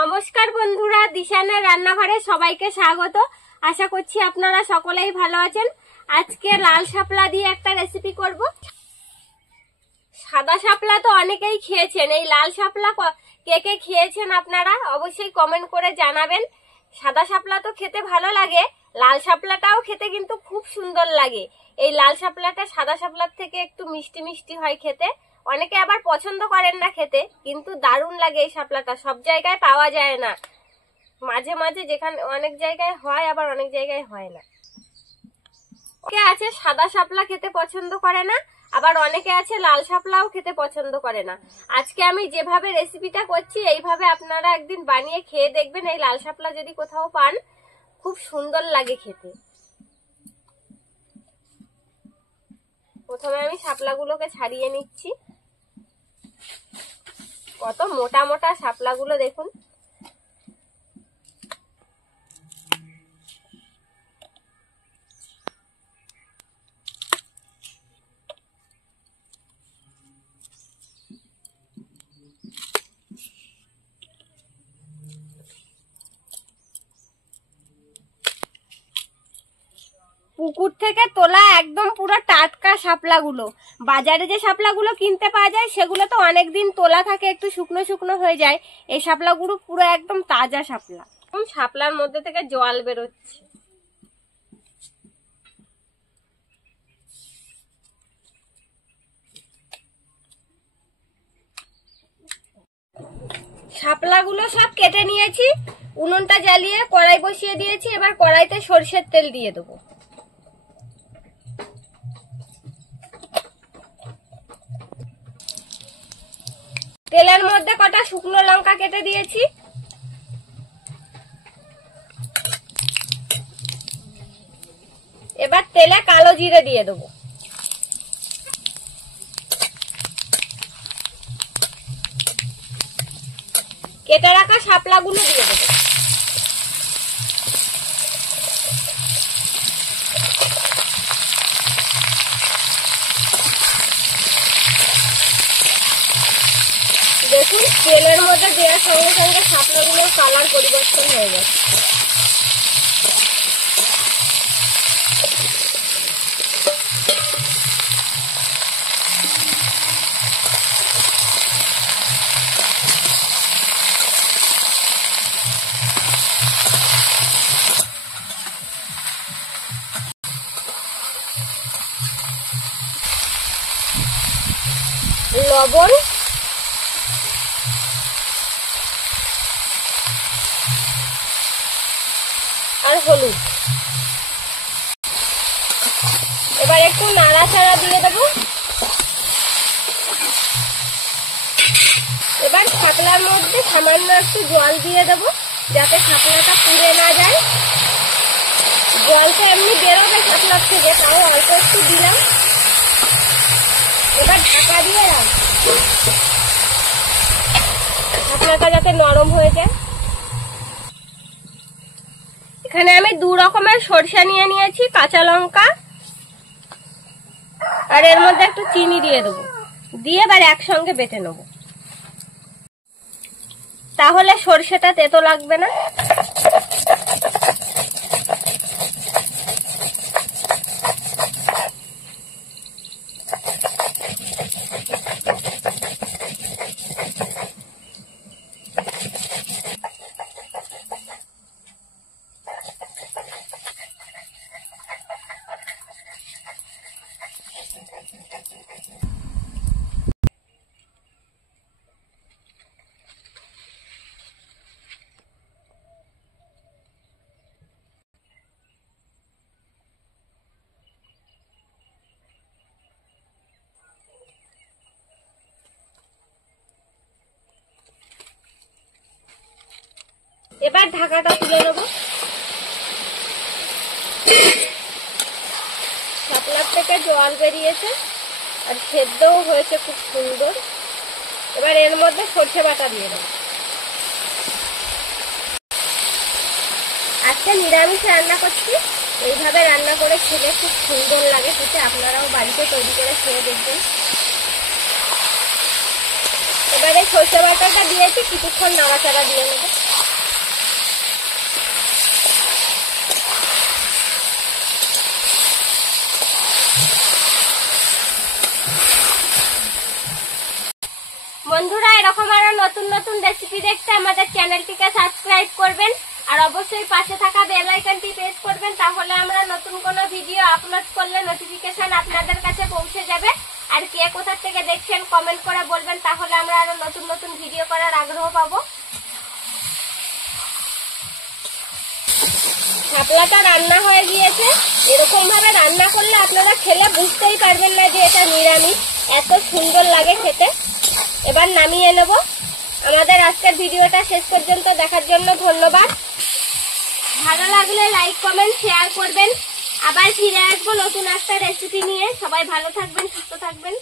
নমস্কার বন্ধুরা, দিশানের রান্নাঘরে সবাইকে স্বাগত। আশা করছি আপনারা সকলেই ভালো আছেন। আজকে লাল শাপলা দিয়ে একটা রেসিপি করব। সাদা শাপলা তো অনেকেই খেয়েছেন, এই লাল শাপলা কে কে খেয়েছেন আপনারা অবশ্যই কমেন্ট করে জানাবেন। সাদা শাপলা তো খেতে ভালো লাগে, লাল শাপলাটাও খেতে কিন্তু খুব সুন্দর লাগে। এই লাল শাপলাটা সাদা শাপলার থেকে একটু মিষ্টি মিষ্টি হয় খেতে। অনেকে আবার পছন্দ করেন না খেতে, কিন্তু দারুণ লাগে এই শাপলাটা। সব জায়গায় পাওয়া যায় না, মাঝে মাঝে যেখানে অনেক জায়গায় হয়, আবার অনেক জায়গায় হয় না। অনেকে আছে সাদা শাপলা খেতে পছন্দ করে না, আবার অনেকে আছে লাল শাপলাও খেতে পছন্দ করে না। আজকে আমি যেভাবে রেসিপিটা করছি এইভাবে আপনারা একদিন বানিয়ে খেয়ে দেখবেন। এই লাল শাপলা যদি কোথাও পান, খুব সুন্দর লাগে খেতে। প্রথমে আমি শাপলাগুলোকে ছাড়িয়ে নিচ্ছি। কত মোটা মোটা শাপলাগুলো দেখুন। পুকুর থেকে তোলা একদম পুরো টাটকা শাপলাগুলো। বাজারে যে শাপলাগুলো কিনতে পাওয়া যায় সেগুলো তো অনেকদিন তোলা থাকে, একটু শুকনো শুকনো হয়ে যায়। এই শাপলাগুলো পুরো একদম তাজা শাপলা। শাপলার মধ্যে থেকে জল বেরোচ্ছে। শাপলাগুলো সব কেটে নিয়েছি, উনুনটা জ্বালিয়ে কড়াই বসিয়ে দিয়েছি। এবার কড়াইতে সরষের তেল দিয়ে দেবো। তেলের মধ্যে কটা শুকনো লঙ্কা কেটে দিয়েছি। এবার তেলে কালো জিরে দিয়ে দেবো। কেটে রাখা শাপলাগুলো দিয়ে দেবো। দেখুন, তেলের মধ্যে দেওয়ার সঙ্গে সঙ্গে শাপলাগুলোর কালার পরিবর্তন হয়ে যাচ্ছে। লবণ আর হলুদ। এবার একটু নাড়াচাড়া দিয়ে দেবো। এবার শাপলার মধ্যে সামান্য একটু জল দিয়ে দেবো, যাতে শাপলাটা পুড়ে না যায়। জলটা এমনি বেরোবে শাপলার থেকে, তাও অল্প একটু দিলাম। এবার ঢাকা দিয়ে রাখবো, শাপলাটা যাতে নরম হয়ে যায়। এখানে আমি 2 রকমের সরষে নিয়ে নিয়েছি, কাঁচা লঙ্কা, আর এর মধ্যে একটু চিনি দিয়ে দেবো। দিয়ে এবার একসঙ্গে বেটে নেব, তাহলে সরষেটা তেতো লাগবে না। এবার ঢাকাটা তুলে নেব। শাপলার থেকে জল বেরিয়েছে আর সেদ্ধও হয়েছে খুব সুন্দর। এবার এর মধ্যে সরষে বাটা দিয়ে দেব। আজকে নিরামিষ রান্না করছি, এইভাবে রান্না করে খেলে খুব সুন্দর লাগে খেতে। আপনারাও বাড়িতে তৈরি করে খেয়ে দেখবেন। এবারে সরষে বাটাটা দিয়েছি, কিছুক্ষণ নাড়াচাড়া দিয়ে নেব। বন্ধুরা এরকম আরো নতুন নতুন রেসিপি দেখতে আমাদের চ্যানেলটিকে সাবস্ক্রাইব করবেন আর অবশ্যই পাশে থাকা বেল আইকনটি প্রেস করবেন, তাহলে আমরা নতুন কোনো ভিডিও আপলোড করলে নোটিফিকেশন আপনাদের কাছে পৌঁছে যাবে। আর কে কোথা থেকে দেখছেন কমেন্ট করে বলবেন, তাহলে আমরা আরো নতুন নতুন ভিডিও করার আগ্রহ পাবো। শাপলাটা রান্না হয়ে গিয়েছে। এরকম ভাবে রান্না করলে আপনারা খেলে বুঝতেই পারবেন না যে এটা নিরামিষ, এত সুন্দর লাগে খেতে। এবার নামিয়ে নেব। আমাদের আজকের ভিডিওটা শেষ পর্যন্ত দেখার জন্য ধন্যবাদ। ভালো লাগলে লাইক কমেন্ট শেয়ার করবেন। আবার ফিরে আসবো নতুন একটা রেসিপি নিয়ে। সবাই ভালো থাকবেন, সুস্থ থাকবেন।